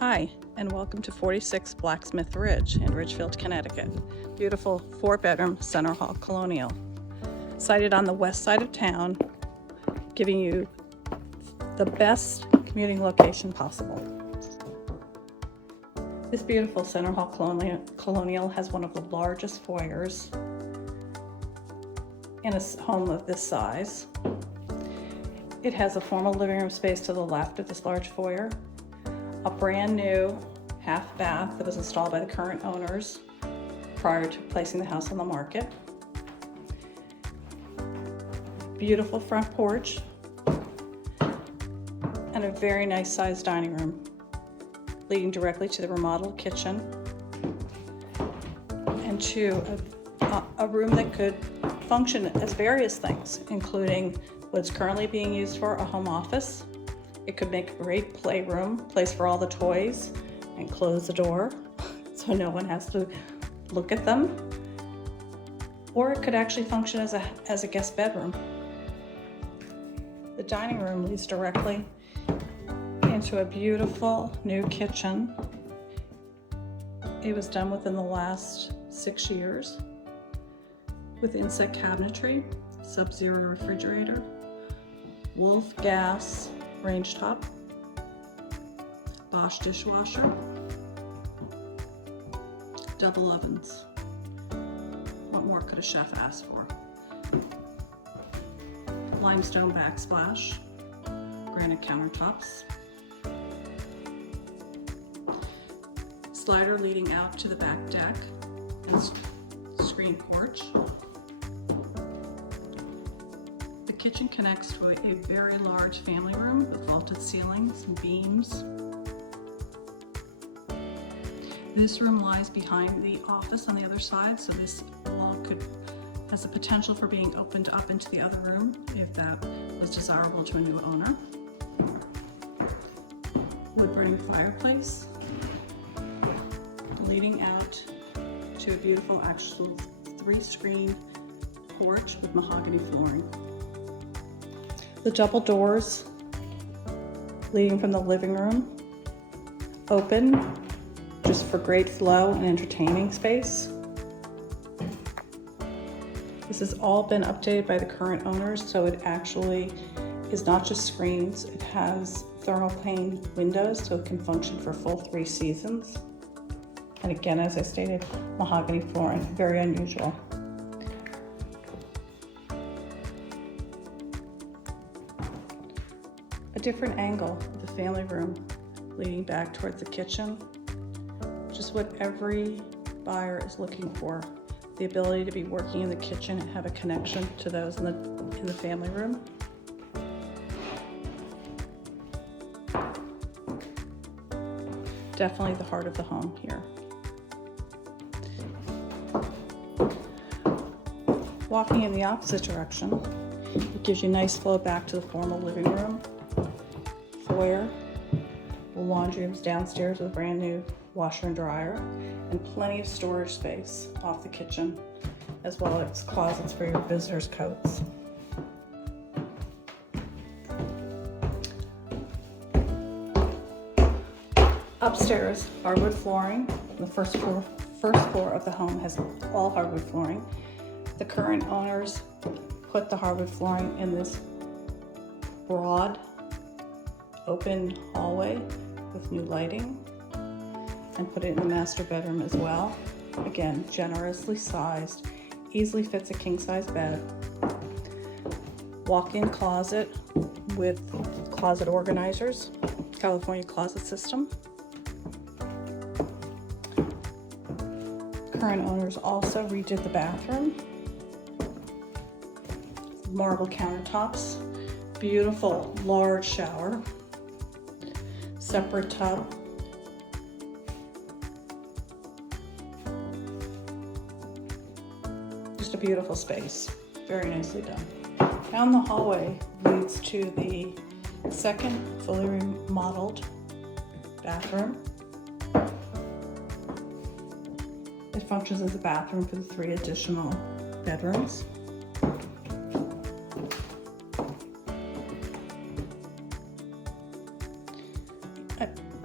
Hi, and welcome to 46 Blacksmith Ridge in Ridgefield, Connecticut. Beautiful 4-bedroom center hall colonial. Sited on the west side of town, giving you the best commuting location possible. This beautiful center hall colonial has one of the largest foyers in a home of this size. It has a formal living room space to the left of this large foyer, a brand new half bath that was installed by the current owners prior to placing the house on the market. Beautiful front porch and a very nice sized dining room leading directly to the remodeled kitchen and to a room that could function as various things, including what's currently being used for a home office. It could make a great playroom, place for all the toys, and close the door so no one has to look at them. Or it could actually function as a guest bedroom. The dining room leads directly into a beautiful new kitchen. It was done within the last 6 years with inset cabinetry, sub-zero refrigerator, Wolf gas range top, Bosch dishwasher, double ovens. What more could a chef ask for? Limestone backsplash, granite countertops, slider leading out to the back deck and screen porch. The kitchen connects to a very large family room with vaulted ceilings and beams. This room lies behind the office on the other side, so this wall has the potential for being opened up into the other room if that was desirable to a new owner. Wood burning fireplace leading out to a beautiful actual 3-screen porch with mahogany flooring. The double doors leading from the living room open just for great flow and entertaining space. This has all been updated by the current owners, so it actually is not just screens. It has thermal pane windows, so it can function for full 3 seasons. And again, as I stated, mahogany flooring, very unusual. A different angle of the family room leading back towards the kitchen. Just what every buyer is looking for. The ability to be working in the kitchen and have a connection to those in the family room. Definitely the heart of the home here. Walking in the opposite direction, it gives you nice flow back to the formal living room, foyer, the laundry room's downstairs with a brand new washer and dryer, and plenty of storage space off the kitchen, as well as closets for your visitors' coats. Upstairs, hardwood flooring. The first floor of the home has all hardwood flooring. The current owners put the hardwood flooring in this broad, open hallway with new lighting and put it in the master bedroom as well. Again, generously sized, easily fits a king-size bed. Walk-in closet with closet organizers, California closet system. Current owners also redid the bathroom. Marble countertops, beautiful large shower, separate tub, just a beautiful space, very nicely done. Down the hallway leads to the second fully remodeled bathroom. It functions as a bathroom for the 3 additional bedrooms.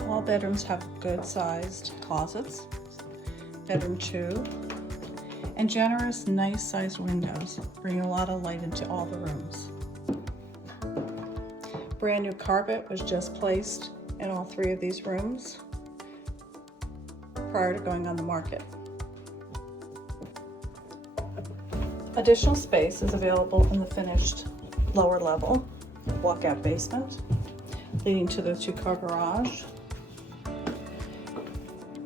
All bedrooms have good sized closets. Bedroom 2. And generous, nice sized windows, bringing a lot of light into all the rooms. Brand new carpet was just placed in all 3 of these rooms prior to going on the market. Additional space is available in the finished lower level walkout basement, leading to the 2-car garage.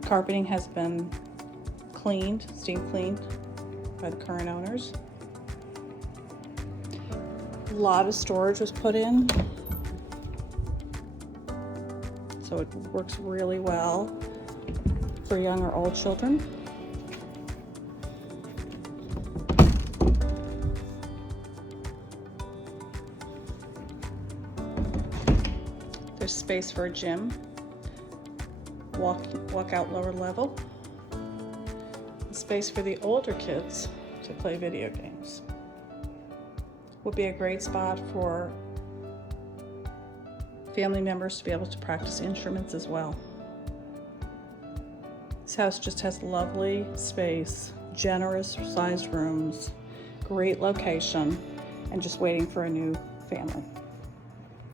Carpeting has been cleaned, steam cleaned by the current owners. A lot of storage was put in, so it works really well for young or old children. There's space for a gym, walk out lower level, space for the older kids to play video games. Would be a great spot for family members to be able to practice instruments as well. This house just has lovely space, generous sized rooms, great location, and just waiting for a new family.